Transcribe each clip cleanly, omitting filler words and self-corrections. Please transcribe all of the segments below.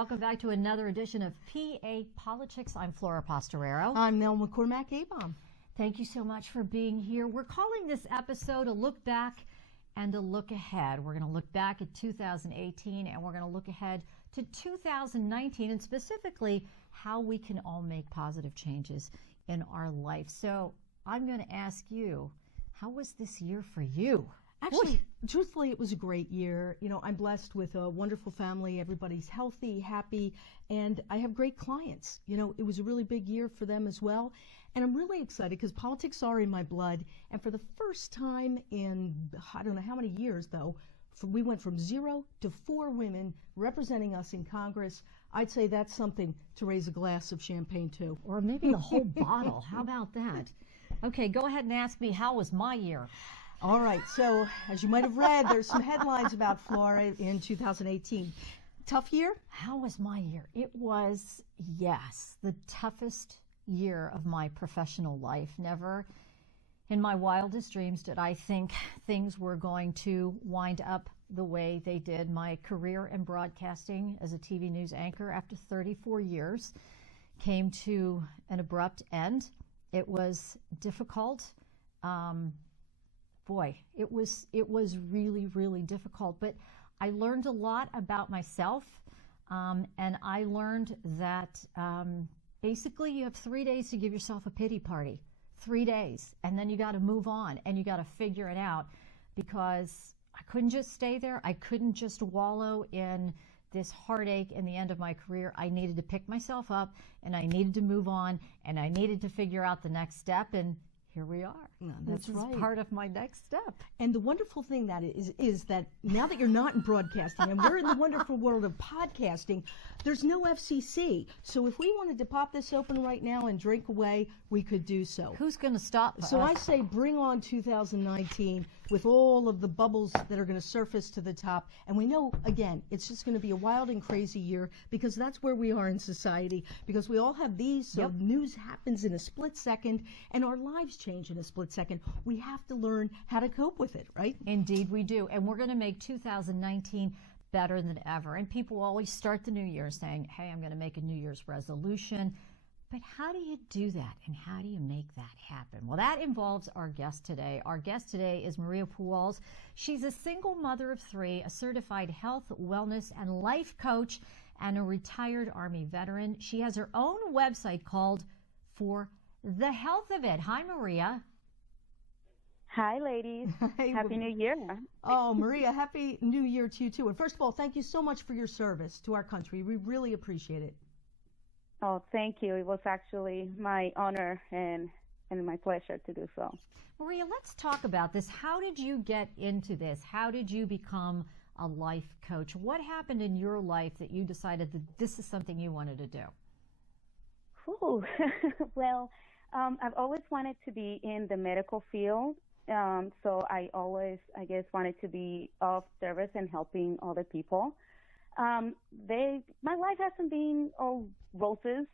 welcome back to another edition of PA Politics. I'm Flora Posteraro. I'm Nell McCormack, Abom. Thank you so much for being here. We're calling this episode a look back and a look ahead. We're going to look back at 2018 and we're going to look ahead to 2019 and specifically how we can all make positive changes in our life. So I'm going to ask you, how was this year for you? Actually, truthfully, it was a great year. You know, I'm blessed with a wonderful family. Everybody's healthy, happy, and I have great clients. You know, it was a really big year for them as well. And I'm really excited because politics are in my blood. And for the first time in, I don't know how many years, though, we went from 0 to 4 women representing us in Congress. I'd say that's something to raise a glass of champagne to. Or maybe the whole bottle. How about that? Okay, go ahead and ask me, how was my year? All right, so as you might have read, there's some headlines about Flora in 2018. Tough year? How was my year? It was, yes, the toughest year of my professional life. Never in my wildest dreams did I think things were going to wind up the way they did. My career in broadcasting as a TV news anchor after 34 years came to an abrupt end. It was difficult. Boy, it was really, really difficult. But I learned a lot about myself, and I learned that basically you have 3 days to give yourself a pity party. 3 days, and then you got to move on, and you got to figure it out, because I couldn't just stay there. I couldn't just wallow in this heartache in the end of my career. I needed to pick myself up, and I needed to move on, and I needed to figure out the next step, and here we are. No, that's this is right. part of my next step. And the wonderful thing that is that now that you're not in broadcasting and we're in the wonderful world of podcasting, there's no FCC. So if we wanted to pop this open right now and drink away, we could do so. Who's going to stop us? So I say bring on 2019 with all of the bubbles that are going to surface to the top. And we know, again, it's just going to be a wild and crazy year because that's where we are in society, because we all have these. So Yep. News happens in a split second and our lives change in a split second. We have to learn how to cope with it, right? Indeed we do. And we're going to make 2019 better than ever. And people always start the new year saying, hey, I'm going to make a New Year's resolution. But how do you do that, and how do you make that happen? Well, that involves our guest today. Our guest today is Maria Pujol. She's a single mother of 3, a certified health, wellness, and life coach, and a retired Army veteran. She has her own website called For the Health of It. Hi, Maria. Hi, ladies. Happy New Year. Oh, Maria, Happy New Year to you, too. And first of all, thank you so much for your service to our country. We really appreciate it. Oh, thank you. It was actually my honor and my pleasure to do so. Maria, let's talk about this. How did you get into this? How did you become a life coach? What happened in your life that you decided that this is something you wanted to do? Ooh. Well, I've always wanted to be in the medical field. So I always, I guess, wanted to be of service and helping other people. My life hasn't been all roses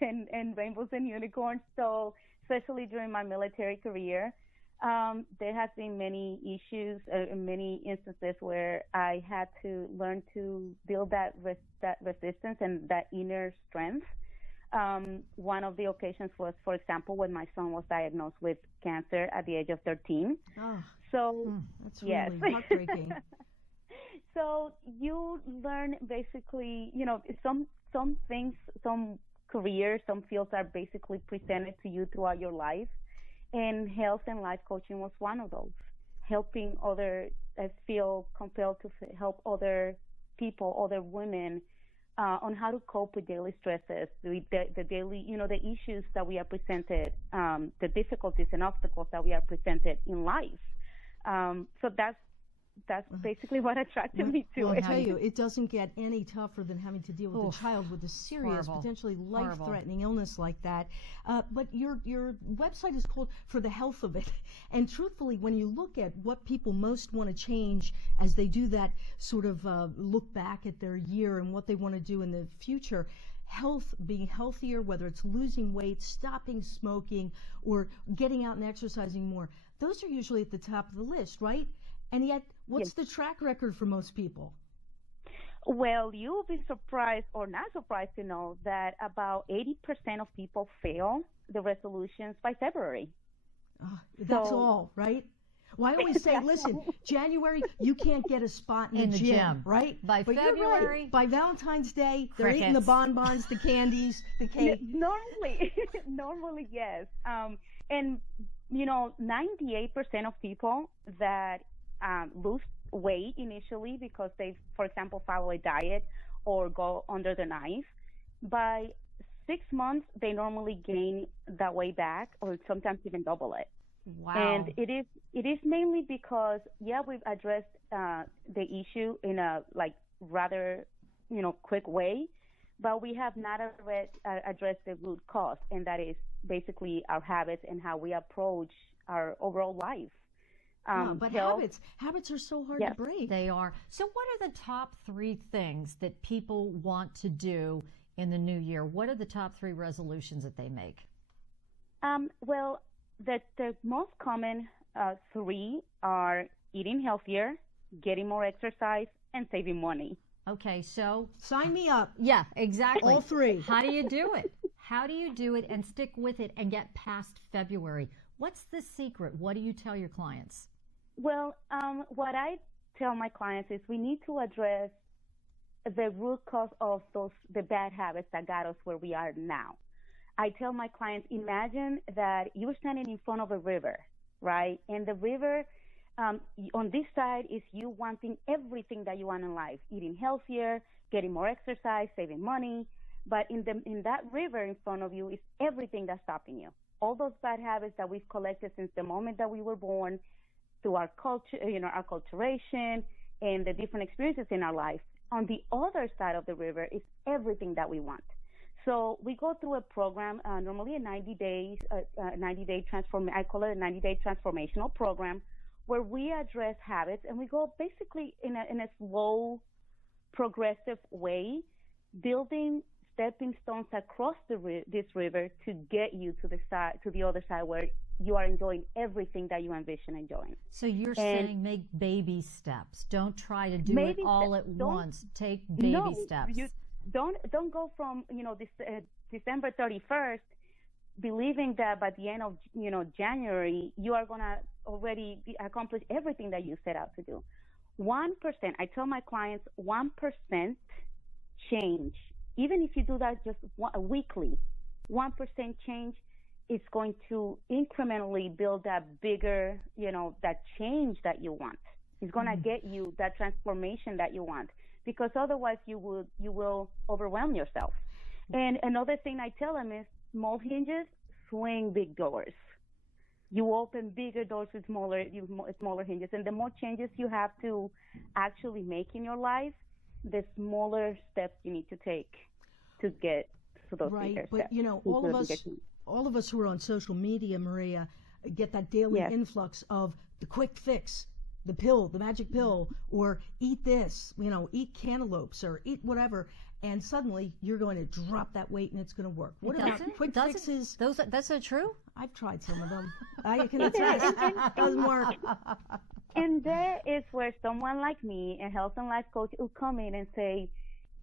and rainbows and unicorns. So especially during my military career, there has been many issues, many instances where I had to learn to build that resistance and that inner strength. One of the occasions was, for example, when my son was diagnosed with cancer at the age of 13. Oh, so that's yes. really heartbreaking. So you learn basically, you know, some things, some careers, some fields are basically presented to you throughout your life. And health and life coaching was one of those. Helping I feel compelled to help other people, other women, on how to cope with daily stresses, the daily, you know, the issues that we are presented, the difficulties and obstacles that we are presented in life. So that's basically what attracted me to Well, it. I'll tell you, it doesn't get any tougher than having to deal with a child with a serious, horrible. potentially life-threatening illness like that. But your website is called For the Health of It. And truthfully, when you look at what people most want to change as they do that sort of look back at their year and what they want to do in the future, health, being healthier, whether it's losing weight, stopping smoking, or getting out and exercising more, those are usually at the top of the list, right? And yet, what's Yes. the track record for most people? Well, you'll be surprised or not surprised to know that about 80% of people fail the resolutions by February. That's So, all, right? Well, I always say, listen, January, you can't get a spot in the gym, right? By But you're February, right. By Valentine's Day, they're eating the crickets. bonbons, the candies, the cake. normally, yes. And 98% of people that lose weight initially because they, for example, follow a diet or go under the knife, by 6 months they normally gain that weight back, or sometimes even double it. Wow. And it is mainly because we've addressed the issue in a rather quick way, but we have not addressed the root cause, and that is basically our habits and how we approach our overall life. But health, habits are so hard to break. They are. So what are the top 3 things that people want to do in the new year? What are the top 3 resolutions that they make? Well, the most common 3 are eating healthier, getting more exercise, and saving money. Okay, so Sign me up. yeah, exactly. All 3. How do you do it? How do you do it and stick with it and get past February? What's the secret? What do you tell your clients? Well, what I tell my clients is we need to address the root cause of the bad habits that got us where we are now. I tell my clients, imagine that you're standing in front of a river, right? And the river, on this side is you wanting everything that you want in life, eating healthier, getting more exercise, saving money. But in that river in front of you is everything that's stopping you. All those bad habits that we've collected since the moment that we were born, through our culture, our acculturation and the different experiences in our life. On the other side of the river is everything that we want. So we go through a program, normally a 90-day I call it a 90-day transformational program, where we address habits, and we go basically in a slow, progressive way, building stepping stones across this river to get you to the other side where you are enjoying everything that you envision enjoying. So you're saying make baby steps. Don't try to do it all at once. Take baby steps. You don't go from this December 31st believing that by the end of January you are gonna already accomplish everything that you set out to do. 1%. I tell my clients 1% change. Even if you do that just weekly, 1% change is going to incrementally build that bigger, that change that you want. It's going to get you that transformation that you want, because otherwise you will overwhelm yourself. And another thing I tell them is small hinges swing big doors. You open bigger doors with smaller hinges, and the more changes you have to actually make in your life, the smaller steps you need to take to get to those bigger steps. But all of us who are on social media, Maria, get that daily influx of the quick fix, the pill, the magic pill, or eat this, eat cantaloupes or eat whatever, and suddenly you're going to drop that weight and it's going to work. What about quick fixes? That's not true? I've tried some of them. I can attest. Doesn't work. And there is where someone like me, a health and life coach, will come in and say,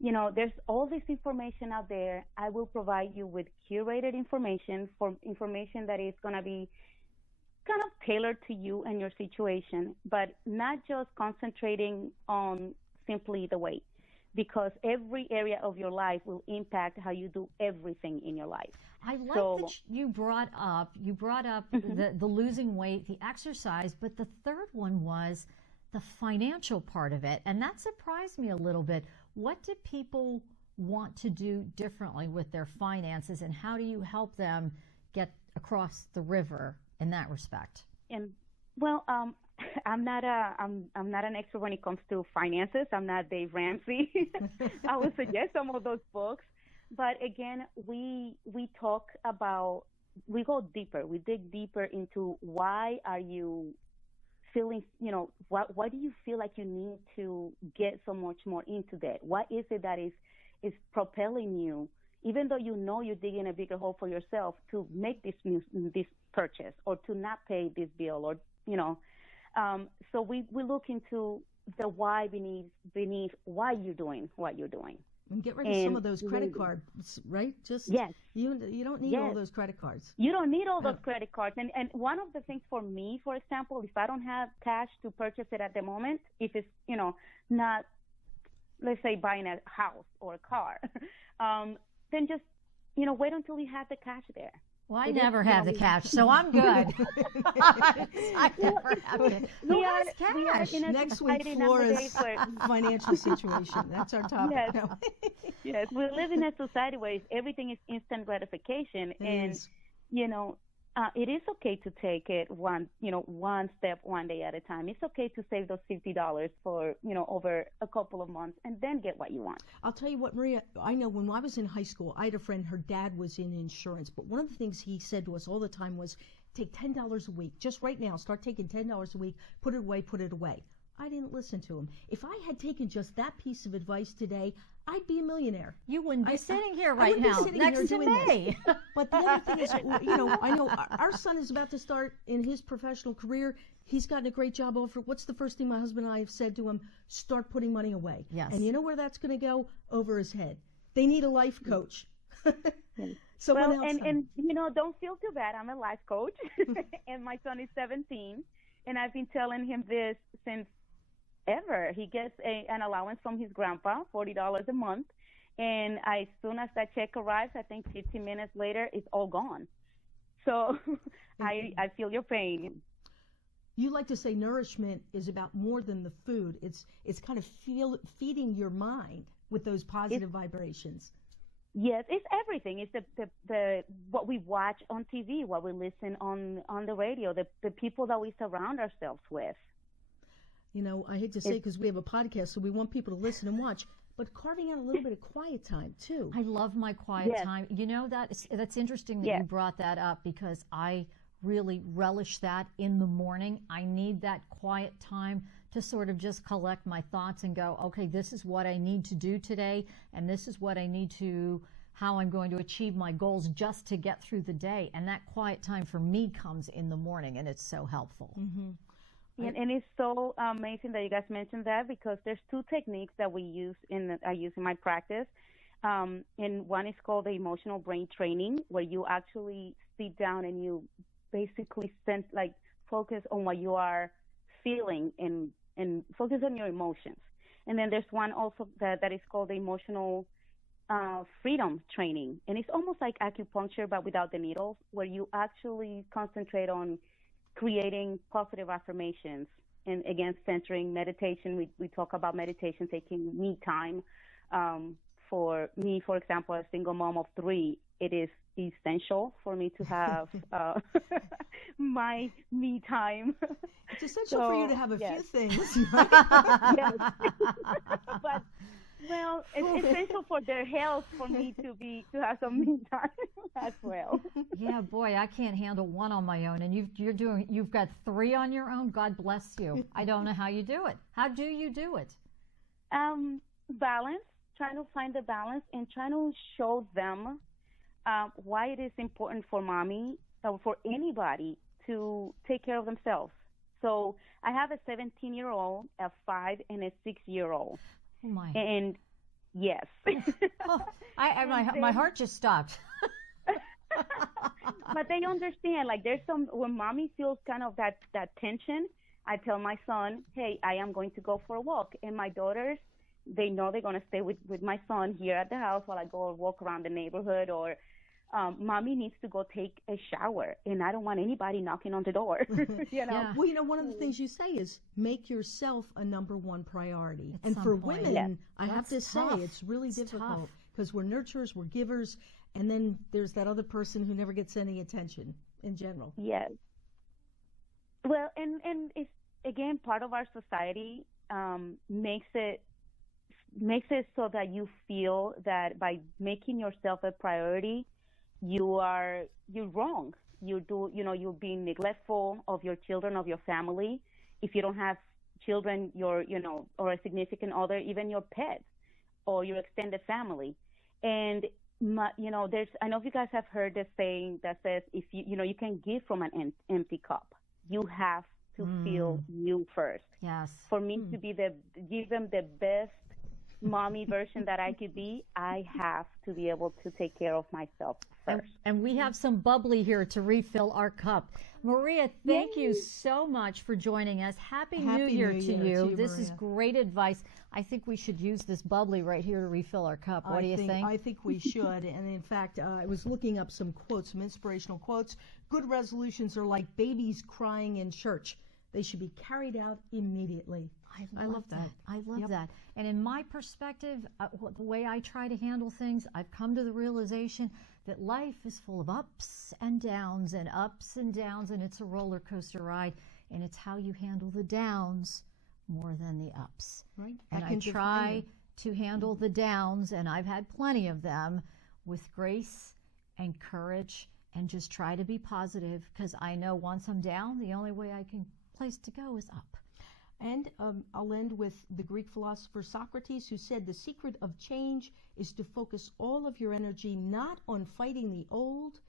there's all this information out there. I will provide you with curated information that is going to be kind of tailored to you and your situation, but not just concentrating on simply the weight, because every area of your life will impact how you do everything in your life. I like that you brought up the losing weight, the exercise, but the third one was the financial part of it, and that surprised me a little bit. What do people want to do differently with their finances, and how do you help them get across the river in that respect? And I'm not an expert when it comes to finances. I'm not Dave Ramsey. I would suggest some of those books. But again, we talk about, we go deeper. We dig deeper into why are you feeling, why do you feel like you need to get so much more into debt? What is it that is propelling you, even though you're digging a bigger hole for yourself, to make this purchase or to not pay this bill, or so we look into the why beneath why you're doing what you're doing. And get rid of some of those credit cards, right? Just yes. You don't need all those credit cards. You don't need all those credit cards. And one of the things for me, for example, if I don't have cash to purchase it at the moment, if it's, not, let's say, buying a house or a car, then just, wait until you have the cash there. Well, I never have the cash, so I'm good. I never have it. Who has cash? Next week, Flora's financial situation. That's our topic. Yes. Yes, we live in a society where everything is instant gratification, and it is okay to take it one step, one day at a time. It's okay to save those $50 for over a couple of months, and then get what you want. I'll tell you what, Maria. I know when I was in high school, I had a friend. Her dad was in insurance, but one of the things he said to us all the time was, "Take $10 a week. Just right now, start taking $10 a week. Put it away. Put it away." I didn't listen to him. If I had taken just that piece of advice today, I'd be a millionaire. You wouldn't be sitting here right now next to me. But the other thing is, I know our son is about to start in his professional career. He's gotten a great job offer. What's the first thing my husband and I have said to him? Start putting money away. Yes. And you know where that's going to go? Over his head. They need a life coach. And don't feel too bad. I'm a life coach, and my son is 17, and I've been telling him this since ever. He gets an allowance from his grandpa, $40 a month, and as soon as that check arrives, I think 15 minutes later, it's all gone. So I feel your pain. You like to say nourishment is about more than the food. It's kind of feeding your mind with those positive vibrations. Yes, it's everything. It's the what we watch on TV, what we listen on the radio, the people that we surround ourselves with. I hate to say because we have a podcast, so we want people to listen and watch, but carving out a little bit of quiet time, too. I love my quiet time. That's interesting that you brought that up, because I really relish that in the morning. I need that quiet time to sort of just collect my thoughts and go, okay, this is what I need to do today, and this is what I need to, how I'm going to achieve my goals just to get through the day. And that quiet time for me comes in the morning, and it's so helpful. Mm-hmm. And it's so amazing that you guys mentioned that, because there's two techniques that I use in my practice. And one is called the emotional brain training, where you actually sit down and you basically focus on what you are feeling and focus on your emotions. And then there's one also that is called the emotional freedom training. And it's almost like acupuncture, but without the needles, where you actually concentrate on creating positive affirmations, and again, centering meditation. We talk about meditation, taking me time. For me, for example, a single mom of 3, it is essential for me to have my me time. It's essential for you to have a few things. Yes. But it's essential for their health for me to have some me time as well. Yeah, boy, I can't handle one on my own, and you've got 3 on your own. God bless you. I don't know how you do it. How do you do it? Balance. Trying to find the balance and trying to show them why it is important for mommy or for anybody to take care of themselves. So I have a 17-year-old, a 5, and a 6-year-old. Oh my! And yes, my heart just stopped. But they understand. Like there's when mommy feels kind of that tension, I tell my son, "Hey, I am going to go for a walk," and my daughters, they know they're going to stay with my son here at the house while I go walk around the neighborhood, or mommy needs to go take a shower, and I don't want anybody knocking on the door. Yeah. Well, one of the things you say is make yourself a number one priority. And for women, I have to say, it's really difficult because we're nurturers, we're givers, and then there's that other person who never gets any attention in general. Yes. Well, and it's, again, part of our society makes it so that you feel that by making yourself a priority, you're wrong. You're being neglectful of your children, of your family. If you don't have children, or a significant other, even your pets or your extended family. And I know if you guys have heard the saying that says, if you can give from an empty cup. You have to feel you first. Yes. For me to give them the best mommy version that I could be, I have to be able to take care of myself first. And we have some bubbly here to refill our cup. Maria, thank you so much for joining us. Happy New Year to you. This is great advice. I think we should use this bubbly right here to refill our cup. What do you think? I think we should. And in fact, I was looking up some quotes, some inspirational quotes. Good resolutions are like babies crying in church. They should be carried out immediately. I love that. I love that. And in my perspective, the way I try to handle things, I've come to the realization that life is full of ups and downs, and it's a roller coaster ride, and it's how you handle the downs more than the ups. Right. And I try to handle the downs, and I've had plenty of them, with grace and courage, and just try to be positive, because I know once I'm down, the only way I can place to go is up. And I'll end with the Greek philosopher Socrates, who said the secret of change is to focus all of your energy not on fighting the old,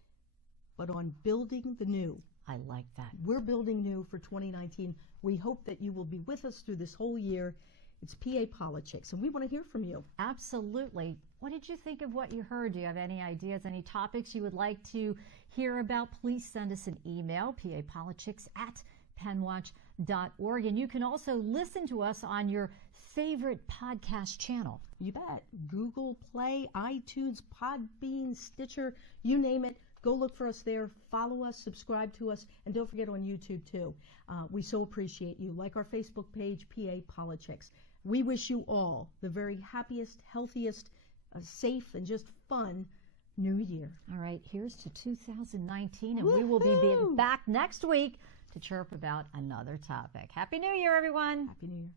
but on building the new. I like that. We're building new for 2019. We hope that you will be with us through this whole year. It's PA Politics, and we want to hear from you. Absolutely. What did you think of what you heard? Do you have any ideas, any topics you would like to hear about? Please send us an email, papolitics@PennWatch.org. And you can also listen to us on your favorite podcast channel. You bet. Google Play, iTunes, Podbean, Stitcher, you name it. Go look for us there. Follow us, subscribe to us, and don't forget on YouTube too. We so appreciate you. Like our Facebook page, PA Politics. We wish you all the very happiest, healthiest, safe, and just fun New Year. All right, here's to 2019, and we will be back next week to chirp about another topic. Happy New Year, everyone. Happy New Year.